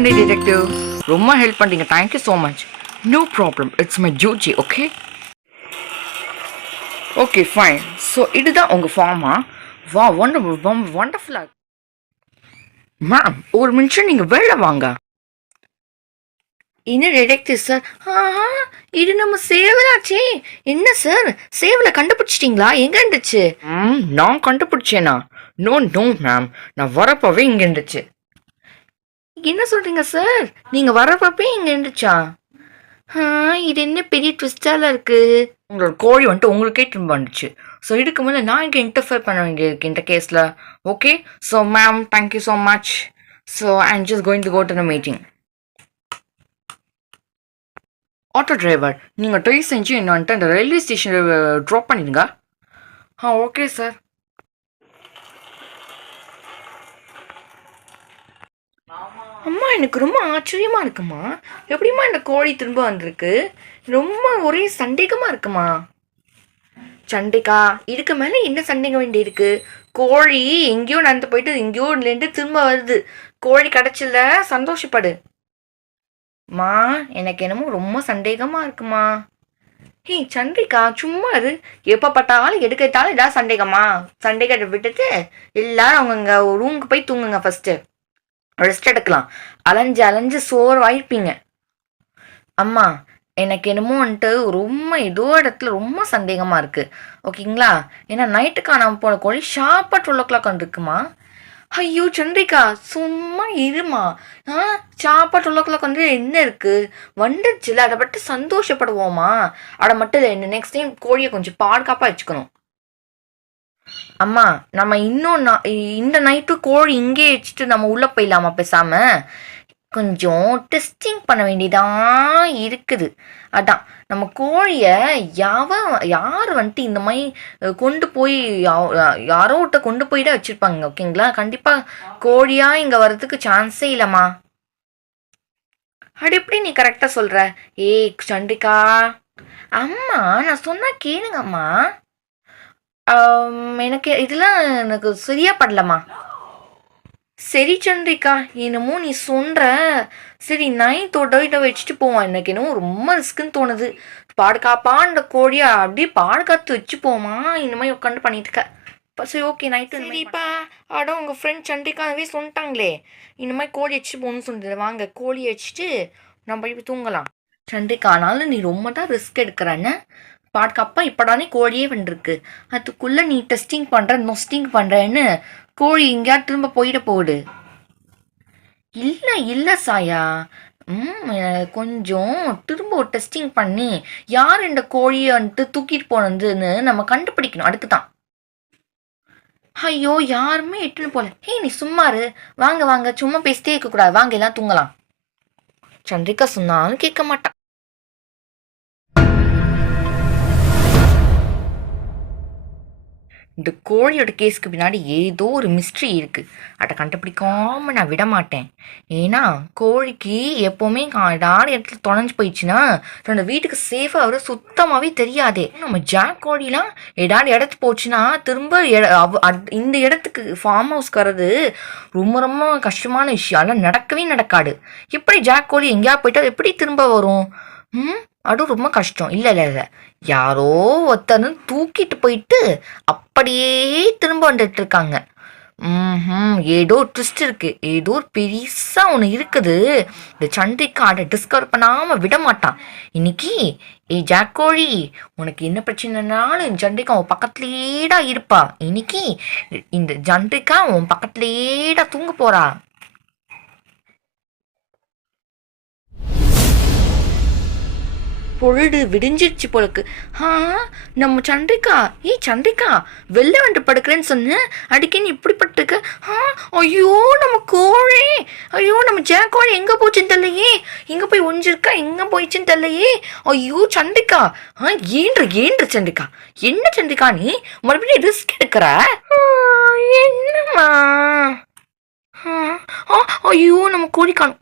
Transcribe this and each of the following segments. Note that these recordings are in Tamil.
பண்ணி ரொம்ப டிடெக்டிவ் ரொம்ப ஹெல்ப் பண்ணிட்டீங்க thank you so much no problem it's my duty okay okay fine so இதுதான் உங்கள் ஃபார்மா வா ஒண்டர் ஒண்டர்ஃபுல்லாக மேம் ஒரு நிமிஷம் நீங்கள் வெளில வாங்க. என்ன டிடெக்டிவ் சார் ஆஹா இது நம்ம சேவலாச்சே. என்ன சார் சேவலை கண்டுபிடிச்சிட்டிங்களா? எங்க இருந்துச்சு? நான் கண்டுபிடிச்சேனா? நோ நோ மேம் நான் வரப்பவே இங்க இருந்துச்சு. என்ன சொல்றீங்க சார்? நீங்க வரப்பவே இங்க இருந்துச்சா இது என்ன பெரிய ட்விஸ்டால இருக்கு? உங்களோட கோழி வந்துட்டு உங்களுக்கே திரும்ப வந்துச்சு. ஸோ இதுக்கு மேலே நான் இங்கே இன்டர்ஃபியர் பண்ண வேண்டியிருக்கு இந்த கேஸில் okay so ma'am thank you so much so I am just going to go to the meeting auto driver நீங்கள் ட்ரை செஞ்சு என்ன வந்துட்டு அந்த ரயில்வே ஸ்டேஷனில் ட்ராப் பண்ணிடுங்க. ஆ ஓகே சார் அம்மா எனக்கு ரொம்ப ஆச்சரியமாக இருக்குமா? எப்படிம்மா இந்த கோழி திரும்ப வந்திருக்கு? ரொம்ப ஒரே சந்தேகமாக இருக்குமா? சண்டைக்கா இதுக்கு மேலே என்ன சந்தேகம் வேண்டி இருக்கு? கோழி எங்கேயோ நடந்து போயிட்டு எங்கேயோ நின்று திரும்ப வருது. கோழி கிடைச்சல சந்தோஷப்படு. மா எனக்கு என்னமோ ரொம்ப சந்தேகமாக இருக்குமா? ஹே சந்திரிகா சும்மா இரு. எப்போ பார்த்தாலும் எடுக்க எடுத்தாலும் ஏதாவது சந்தேகமா? சந்தேகத்தை விட்டுட்டு எல்லாரும் அவங்க ரூமுக்கு போய் தூங்குங்க ஃபஸ்ட்டு ரெஸ்ட் எடுக்கலாம். அலைஞ்சு அலைஞ்சு சோர்வாயிருப்பீங்க. அம்மா எனக்கு என்னமோ வந்துட்டு ரொம்ப ஏதோ இடத்துல ரொம்ப சந்தேகமாக இருக்குது ஓகேங்களா? ஏன்னா நைட்டு காணாம போன கோழி ஷார்ப்பாக டுவெல் ஓ கிளாக் வந்துருக்குமா? ஐயோ சந்திரிகா சும்மா இருமா. ஆ சாப்பாடு டுவெல் ஓ கிளாக் வந்து என்ன இருக்கு? வந்துடுச்சுல அதை பட்டு சந்தோஷப்படுவோமா? அதை மட்டும் இல்லை நெக்ஸ்ட் டைம் கோழியை கொஞ்சம் பாதுகாப்பாக வச்சுக்கணும். அம்மா நம்ம இன்னும் இந்த நைட்டு கோழி இங்கே வச்சுட்டு நம்ம உள்ளே போயிடலாமா பேசாம? கொஞ்சம் டெஸ்டிங் பண்ண வேண்டியதான் இருக்குது. அதான் நம்ம கோழியை யாவ யார் வந்துட்டு இந்த மாதிரி கொண்டு போய் யாரோ விட்ட கொண்டு போய் தான் வச்சுருப்பாங்க ஓகேங்களா? கண்டிப்பாக கோழியாக இங்கே வர்றதுக்கு சான்ஸே இல்லைம்மா. அது எப்படி நீ கரெக்டாக சொல்கிற ஏய் சண்டிகா. அம்மா நான் சொன்னால் கேளுங்கம்மா. எனக்கு இதெல்லாம் எனக்கு சரியா படலம்மா. சரி சந்திரிகா என்னமோ நீ சொல்ற. சரி நைட்டோட இதை வச்சுட்டு போவான் எனக்கு என்னமோ ரொம்ப ரிஸ்க்குன்னு தோணுது. பாதுகாப்பா அந்த கோழியை அப்படியே பாதுகாத்து வச்சு போமா இந்த மாதிரி உட்காந்து பண்ணிட்டு இருக்க. சரி ஓகே நைட்டு சரிப்பா. அட உங்கள் ஃப்ரெண்ட் சண்டிகாவே சொல்லிட்டாங்களே. இந்த மாதிரி கோழி வச்சுட்டு போகணும்னு சொல்லிட்டு வாங்க. கோழி வச்சுட்டு நம்ம போய் தூங்கலாம். சண்டிகா ஆனாலும் நீ ரொம்ப தான் ரிஸ்க் எடுக்கிறன்னு பாதுகாப்பா இப்படானே கோழியே வந்துருக்கு அதுக்குள்ள நீ டெஸ்டிங் பண்ற நொஸ்டிங் பண்றேன்னு கோழி எங்கேயாவது திரும்ப போயிட போகுது. இல்ல இல்ல சாயா. ம் கொஞ்சம் திரும்ப ஒரு டெஸ்டிங் பண்ணி யார் இந்த கோழியை வந்துட்டு தூக்கிட்டு போனதுன்னு நம்ம கண்டுபிடிக்கணும். அதுக்கு தான் ஐயோ யாருமே எட்டுன்னு போல. ஹே நீ சும்மாரு வாங்க வாங்க. சும்மா பேசிட்டே இருக்கக்கூடாது. வாங்க எல்லாம் தூங்கலாம். சந்திரிகா சொன்னாலும் கேட்க மாட்டான். இந்த கோழியோட கேஸுக்கு பின்னாடி ஏதோ ஒரு மிஸ்ட்ரி இருக்குது அதை கண்டுபிடிக்காம நான் விட மாட்டேன் ஏன்னா கோழிக்கு எப்போவுமே ஏதாவது இடத்துல தொலைஞ்சு போயிடுச்சுன்னா தன்னோட வீட்டுக்கு சேஃபாக அவரை சுத்தமாகவே தெரியாதே. நம்ம ஜாக் கோழிலாம் ஏதாவது இடத்துக்கு போச்சுன்னா திரும்ப எட- அவ- இந்த இடத்துக்கு ஃபார்ம் ஹவுஸ் வர்றது ரொம்ப ரொம்ப கஷ்டமான விஷயம். அதெல்லாம் நடக்கவே நடக்காது. எப்படி ஜாக் கோழி எங்கேயா போயிட்டா எப்படி திரும்ப வரும்? ம்? அதுவும் ரொம்ப கஷ்டம். இல்லை இல்லை இல்லை. யாரோ ஒருத்தர் தூக்கிட்டு போயிட்டு அப்படியே திரும்ப வந்துட்டு இருக்காங்க. ம் ஏதோ ட்விஸ்ட் இருக்கு. ஏதோ ஒரு பெருசா ஒன்று இருக்குது. இந்த சந்திரிக்கா அதை டிஸ்கவர் பண்ணாம விட மாட்டான். இன்னைக்கு ஏய் ஜாக்கோழி உனக்கு என்ன பிரச்சனைனாலும் சந்திரிக்கா உன் பக்கத்துலேடா இருப்பா. இன்னைக்கு இந்த சந்திரிக்கா உன் பக்கத்துலேடா தூங்க போறா. பொழுது விடிஞ்சிருச்சு போலக்கு. ஆ நம்ம சந்திரிகா ஏ சந்திரிகா வெளில வந்துட்டு படுக்கிறேன்னு சொன்னேன் அடிக்கடி நீ இப்படி பட்டுருக்க? ஆ ஐயோ நம்ம கோழே ஐயோ நம்ம ஜே கோழி எங்கே போச்சுன்னு தெரியலையே? எங்கே போய் ஒஞ்சிருக்கா எங்கே போயிடுச்சுன்னு தெரியலையே? ஐயோ சந்திரிகா ஆ ஏன்று ஏன்று சந்திரிகா என்ன சந்திரிகா நீ? மறுபடியும் ரிஸ்க் எடுக்கிற? என்னம்மா? ஐயோ நம்ம கோழி காணும்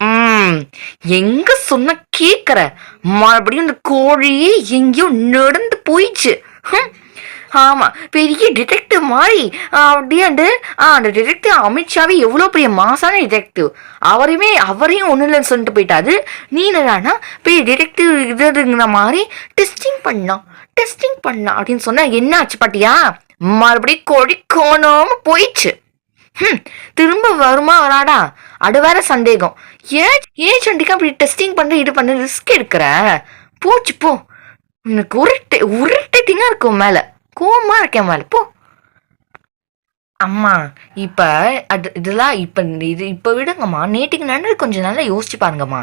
ம் எங்க சொன்ன கேக்குற? மறுபடியும் இந்த கோழியே எங்கேயோ நடந்து போயிடுச்சு. ஆமா ஆமாம் பெரிய டிடெக்டிவ் மாதிரி. அப்படியாண்டு ஆ அந்த டிடெக்டிவ் அமித்ஷாவே எவ்வளோ பெரிய மாசான டிடெக்டிவ் அவரையுமே அவரையும் ஒன்றும் இல்லைன்னு சொல்லிட்டு போயிட்டாரு. நீ என்னடானா பெரிய டிடெக்டிவ் இதுங்கிற மாதிரி டெஸ்டிங் பண்ணலாம் டெஸ்டிங் பண்ணலாம் அப்படின்னு சொன்னால் என்ன ஆச்சு பாட்டியா? மறுபடியும் கோழி கோணாம போயிடுச்சு. ஹம், திரும்ப வருமா வராடா அது வேற சந்தேகம். ஏன் ஏன் சண்டிக்கு அப்படி டெஸ்டிங் பண்ணி இது பண்ண ரிஸ்க் எடுக்கிற? போச்சு போ. எனக்கு உருட்டு உருட்டிட்டிங்க இருக்கும் மேலே. கோவமா இருக்கேன் மேலே போ. அம்மா இப்போ அது இதெல்லாம் இப்போ இது இப்போ விடுங்கம்மா. நேற்றுக்கு நன்றி கொஞ்சம் நல்லா யோசிச்சு பாருங்கம்மா.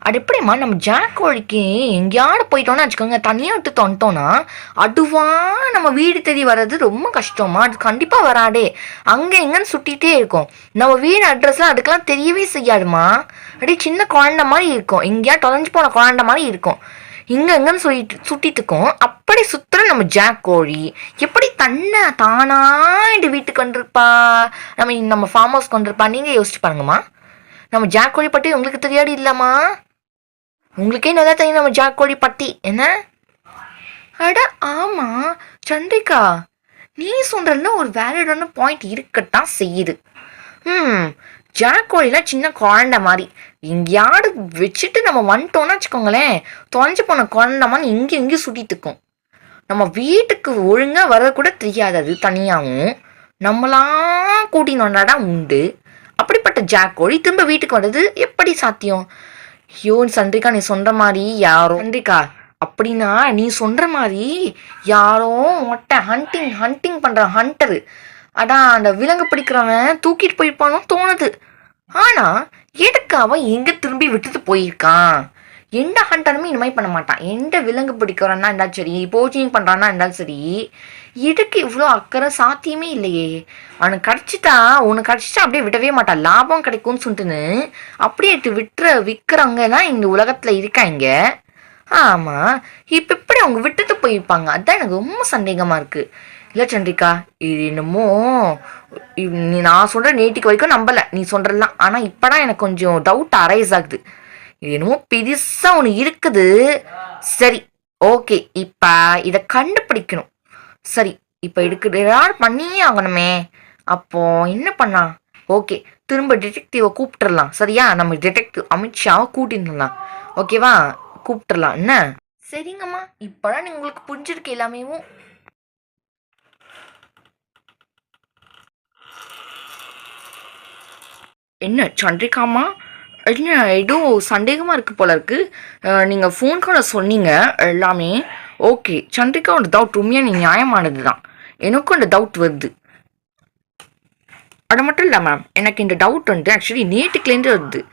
அது எப்படிம்மா நம்ம ஜாக் வழிக்கு எங்கேயாவது போயிட்டோம்னா வச்சுக்கோங்க தனியாக விட்டு தொண்டோன்னா அதுவாக நம்ம வீடு தேடி வர்றது ரொம்ப கஷ்டமா அது கண்டிப்பாக வராதே. அங்கே எங்கன்னு சுட்டிகிட்டே இருக்கும். நம்ம வீடு அட்ரஸ்லாம் அதுக்கெல்லாம் தெரியவே செய்யாதுமா அப்படியே சின்ன குழந்த மாதிரி இருக்கும். எங்கேயா தொலைஞ்சு போன குழந்த மாதிரி இருக்கும். இங்க எங்கன்னு சொல்லிட்டு சுட்டிட்டு இருக்கோம். அப்படி சுத்துற நம்ம ஜாக் கோழி எப்படி தன்னை தானா இந்த வீட்டுக்கு வந்திருப்பா? நம்ம நம்ம ஃபார்ம் ஹவுஸ் கொண்டிருப்பா நீங்க யோசிச்சு பாருங்கம்மா. நம்ம ஜாக் கோழி பற்றி உங்களுக்கு தெரியாது இல்லம்மா. உங்களுக்கே நல்லா தெரியும் நம்ம ஜாக்கோடி பட்டி என்ன? அட ஆமா. சந்திரிகா நீ சொல்றதுல ஒரு வேலிடான பாயிண்ட் இருக்கத்தான் செய்யுது. ம் ஜாக்கோழிலாம் சின்ன குழந்தை மாதிரி. எங்கேயாவது வச்சுட்டு நம்ம வந்துட்டோம்னு வச்சுக்கோங்களேன் தொலைஞ்சு போன குழந்தை மாதிரி இங்கே இங்கேயும் சுட்டிட்டு இருக்கும். நம்ம வீட்டுக்கு ஒழுங்காக வர கூட தெரியாது அது தனியாகவும் நம்மளாம் கூட்டின்னு வந்தாடா உண்டு. அப்படிப்பட்ட ஜாக்கோழி திரும்ப வீட்டுக்கு வர்றது எப்படி சாத்தியம்? ஐயோ சந்திரிகா நீ சொல்ற மாதிரி யாரோ சந்திரிகா அப்படின்னா நீ சொல்ற மாதிரி யாரோ மொட்டை ஹண்டிங் ஹண்டிங் பண்ற ஹண்டரு அதான் அந்த விலங்கு பிடிக்கிறவன் தூக்கிட்டு போயிருப்பானோ தோணுது. ஆனா எதுக்கு அவன் எங்க திரும்பி விட்டுட்டு போயிருக்கான்? எந்த ஹண்டனுமே இந்த மாதிரி பண்ண மாட்டான். எந்த விலங்கு பிடிக்கிறான்னா இருந்தாலும் சரி போச்சிங் பண்றான்னா இருந்தாலும் சரி எதுக்கு இவ்வளோ அக்கறை? சாத்தியமே இல்லையே. அவனுக்கு கிடச்சிட்டா உனக்கு கிடச்சிட்டா அப்படியே விடவே மாட்டான். லாபம் கிடைக்கும்னு சொல்லிட்டுன்னு அப்படியே விட்டுற விற்கிறவங்க தான் இந்த உலகத்தில் இருக்காங்க ஆமாம் இப்போ எப்படி அவங்க விட்டுட்டு போயிருப்பாங்க? அதான் எனக்கு ரொம்ப சந்தேகமாக இருக்குது இல்லை சந்திரிகா இது என்னமோ நீ நான் சொல்கிற நேற்றுக்கு வரைக்கும் நம்பலை. நீ சொல்கிறலாம் ஆனால் இப்போதான் எனக்கு கொஞ்சம் டவுட் அரைஸ் ஆகுது. இது என்னமோ பெருசாக ஒன்று இருக்குது. சரி ஓகே இப்போ இதை கண்டுபிடிக்கணும். சரி இப்போ இதுக்கு ஏதாவது பண்ணியே ஆகணுமே. அப்போ என்ன பண்ணா? ஓகே திரும்ப டிடெக்டிவை கூப்பிட்டுடலாம் சரியா? நம்ம டிடெக்டிவ் அமித்ஷாவை கூட்டிடலாம் ஓகேவா? கூப்பிட்டுடலாம் என்ன? சரிங்கம்மா. இப்போதான் உங்களுக்கு புரிஞ்சிருக்கு எல்லாமே. என்ன சந்திரிகாமா என்ன ஏதோ சந்தேகமாக இருக்கு போல இருக்கு. நீங்கள் ஃபோன் காலை சொன்னீங்க எல்லாமே. ஓகே சந்திரிகாவோட டவுட் உண்மையாக நீ நியாயமானது தான் எனக்கும் அந்த டவுட் வருது. அது மட்டும் இல்லை மேம் எனக்கு இந்த டவுட் வந்து ஆக்சுவலி நேற்றுக்குலேருந்து வருது.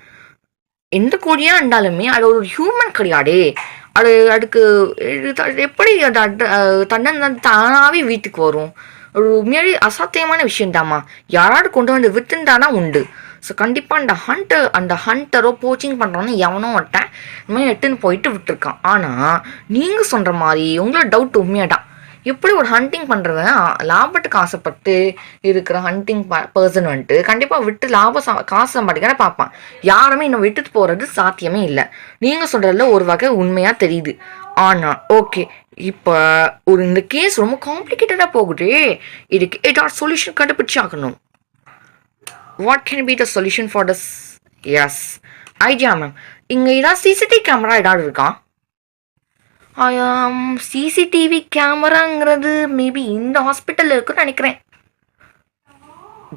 எந்த கோழியாக இருந்தாலுமே அது ஒரு ஹியூமன் கிடையாடே அது அதுக்கு இது எப்படி அது அட்- தானாகவே வீட்டுக்கு வரும்? ஒரு உண்மையாவே அசாத்தியமான விஷயம்தாம்மா. யாராவது கொண்டு வந்து வித்துந்தானா உண்டு. ஸோ கண்டிப்பாக அந்த ஹண்டர் அந்த ஹண்டரோ போச்சிங் பண்ணுறோன்னு எவனோ ஒருத்தன் இந்த மாதிரி எட்டுன்னு போயிட்டு விட்டுருக்கான். ஆனால் நீங்கள் சொல்கிற மாதிரி உங்களோட டவுட் உண்மையாக தான் எப்படி ஒரு ஹண்டிங் பண்ணுறவன் லாபத்துக்கு ஆசைப்பட்டு இருக்கிற ஹண்டிங் பர்சன் வந்துட்டு கண்டிப்பாக விட்டு லாபம் சா- காசு சம்பாதிக்கிற பார்ப்பான். யாருமே இன்னும் விட்டுட்டு போகிறது சாத்தியமே இல்லை. நீங்கள் சொல்கிறதுல ஒரு வகை உண்மையாக தெரியுது. ஆனால் ஓகே இப்போ ஒரு இந்த கேஸ் ரொம்ப காம்ப்ளிகேட்டடாக போகுது. இதுக்கு ஏதாவது சொல்யூஷன் கண்டுபிடிச்சி ஆகணும் what can be the solution for this is idea ma'am இங்கே ஏதாவது சிசிடிவி கேமரா ஏதாவது இருக்கா? சிசிடிவி கேமராங்கிறது மேபி இந்த ஹாஸ்பிட்டலில் இருக்குன்னு நினைக்கிறேன்.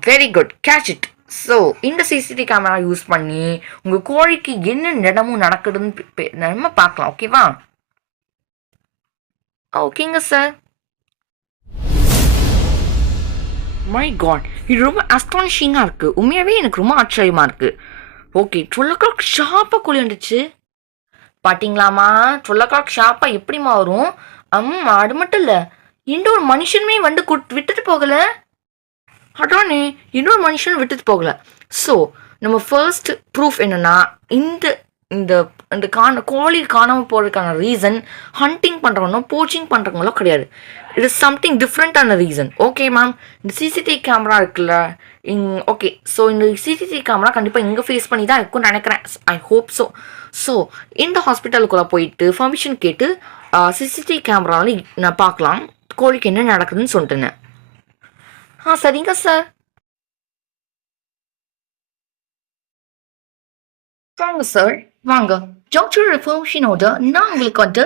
Very good catch it so இந்த சிசிடிவி கேமரா யூஸ் பண்ணி உங்கள் கோழிக்கு என்ன நடமும் நடக்குதுன்னு நம்ம பார்க்கலாம் ஓகேவா ஓகேங்க சார் மை காட் இது ரொம்ப அஸ்டானிஷிங்காக இருக்குது உண்மையாகவே எனக்கு ரொம்ப ஆச்சரியமாக இருக்குது ஓகே டுவெல் ஓ கிளாக் ஷார்ப்பாக கூலி வந்துச்சு. பாட்டிங்களாமா டுவெல் ஓ கிளாக் ஷார்ப்பாக எப்படிம்மா வரும்? அம்மா அது மட்டும் இல்லை. இன்னொரு மனுஷனுமே வந்து குட் விட்டுட்டு போகலை. அதானே இன்னொரு மனுஷன் விட்டுட்டு போகலை. ஸோ நம்ம ஃபர்ஸ்ட் ப்ரூஃப் என்னென்னா இந்த இந்த இந்த காண கோழி காணாமல் போகிறதுக்கான ரீசன் ஹண்டிங் பண்ணுறவனோ போச்சிங் பண்ணுறவங்களோ கிடையாது. இட் இஸ் சம்திங் டிஃப்ரெண்ட்டான ரீசன் ஓகே மேம் இந்த சிசிடிவி கேமரா இருக்குல்ல? இங் ஓகே ஸோ இந்த சிசிடிவி கேமரா கண்டிப்பாக இங்கே ஃபேஸ் பண்ணி தான் இருக்கும்னு நினைக்கிறேன். ஐ ஹோப் ஸோ ஸோ இந்த ஹாஸ்பிட்டலுக்குள்ளே போயிட்டு பர்மிஷன் கேட்டு சிசிடிவி கேமராவில் நான் பார்க்கலாம். கோழிக்கு என்ன நடக்குதுன்னு சொல்லிட்டுனேன். ஆ சரிங்க சார் வாங்க சார் வாங்க. டாக்டர் ரிஃபர்ஷனோட நான் உங்களுக்கு வந்து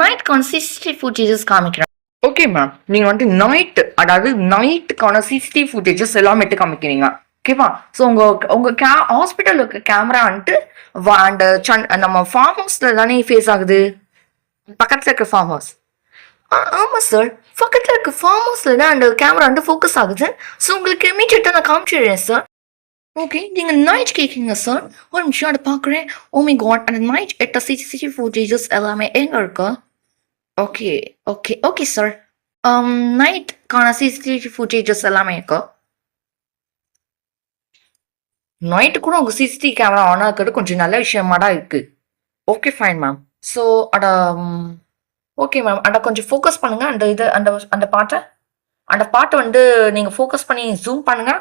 நைட் சிசிடிவி ஃபுட்டேஜஸ் காமிக்கிறேன் ஓகே மேம் நீங்கள் வந்துட்டு நைட் அதாவது நைட்டுக்கான சிசிடிவி ஃபுட்டேஜஸ் எல்லாம் எடுத்து காமிக்கிறீங்க. ஓகேவா ஸோ உங்கள் உங்கள் கே ஹாஸ்பிட்டலில் இருக்க கேமரா வந்துட்டு அண்ட் சன் நம்ம ஃபார்ம் ஹவுஸில் தானே ஃபேஸ் ஆகுது? பக்கத்தில் இருக்க ஃபார்ம் ஹவுஸ் ஆமாம் சார் பக்கத்தில் இருக்க ஃபார்ம் ஹவுஸில் தான் அந்த கேமரா வந்து ஃபோக்கஸ் ஆகுது. ஸோ உங்களுக்கு இமீடியட்டாக நான் காமிச்சிடுறேன் சார் ஓகே நீங்கள் நைட் கேட்குறீங்க சார் ஒரு நிமிஷம் அதை பார்க்குறேன். Oh ஓமி காட் அந்த நைட் எட்ட சிசிடிவி ஃபுட்டேஜஸ் எல்லாமே எங்கே இருக்கு? ஓகே ஓகே ஓகே சார் நைட்கான சிசிடிவி ஃபுட்டேஜஸ் எல்லாமே இருக்கு. நைட்டு கூட உங்கள் சிசிடிவி கேமரா ஆன் ஆகிறது கொஞ்சம் நல்ல விஷயமா தான் இருக்கு. ஓகே ஃபைன் மேம் ஸோ அட um, ஓகே மேம் அட கொஞ்சம் ஃபோக்கஸ் பண்ணுங்கள் அந்த இது அந்த அந்த பாட்டை. அந்த பாட்டை வந்து நீங்கள் ஃபோக்கஸ் பண்ணி ஜூம் பண்ணுங்கள்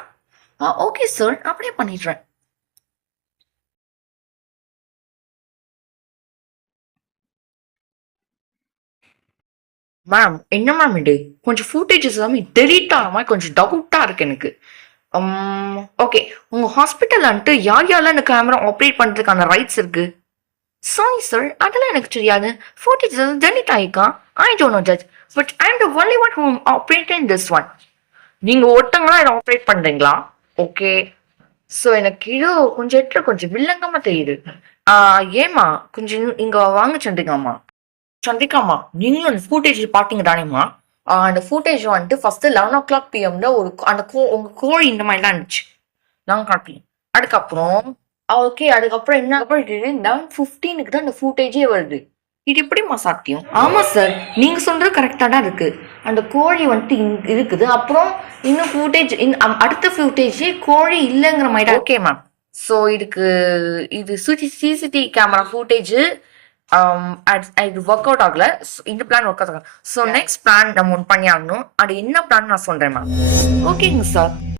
ஓகே சார் அப்படியே பண்ணிடுறேன். மேம் என்ன மேம் இது? கொஞ்சம் ஃபுட்டேஜஸ் எல்லாமே டெலீட் ஆன மாதிரி கொஞ்சம் டவுட்டாக இருக்கு எனக்கு. ஓகே உங்கள் ஹாஸ்பிட்டல் வந்துட்டு யார் யாரெல்லாம் இந்த கேமரா ஆப்ரேட் பண்ணுறதுக்கான ரைட்ஸ் இருக்கு? சாரி சார் அதெல்லாம் எனக்கு தெரியாது. Footage delete ஆகிக்கா I don't know judge but I the only one home in this one நீங்கள் ஒருத்தங்களா இதை ஆப்ரேட் பண்ணுறீங்களா ஓகே. ஸோ எனக்கு இது கொஞ்சம் எட்டு கொஞ்சம் வில்லங்கமா தெரியுது. ஆ, ஏம்மா கொஞ்சம் இங்கே வாங்க சந்திக்காமா சந்திக்காமா நீங்களும் அந்த ஃபுட்டேஜ் பார்த்தீங்க தானேம்மா? அந்த ஃபுட்டேஜ் வந்துட்டு ஃபர்ஸ்ட் லெவன் ஓ கிளாக் பிஎம்ல ஒரு அந்த கோ உங்கள் கோழி இந்த மாதிரிலாம் இருந்துச்சு. நாங்க காட்டுறேன் அதுக்கப்புறம் ஓகே அதுக்கப்புறம் என்ன அப்புறம் லெவன் ஃபிஃப்டீனுக்கு தான் அந்த ஃபுட்டேஜே வருது. இது எப்படிம்மா சாத்தியம்? ஆமாம் சார் நீங்கள் சொல்கிறது கரெக்டாக தான் இருக்குது அந்த கோழி வந்துட்டு இங்க இருக்குது. அப்புறம் இன்னும் ஃபுட்டேஜ் அடுத்த ஃபுட்டேஜே கோழி இல்லைங்கிற மாதிரி ஓகே மேம் ஸோ இதுக்கு இது சிசி சிசிடிவி கேமரா ஃபுட்டேஜ் இது ஒர்க் அவுட் ஆகல. இந்த பிளான் ஒர்க் அவுட் ஆகல. ஸோ நெக்ஸ்ட் பிளான் நம்ம ஒன்று பண்ணி ஆகணும் அது என்ன பிளான் நான் சொல்கிறேன் மேம் ஓகேங்க சார்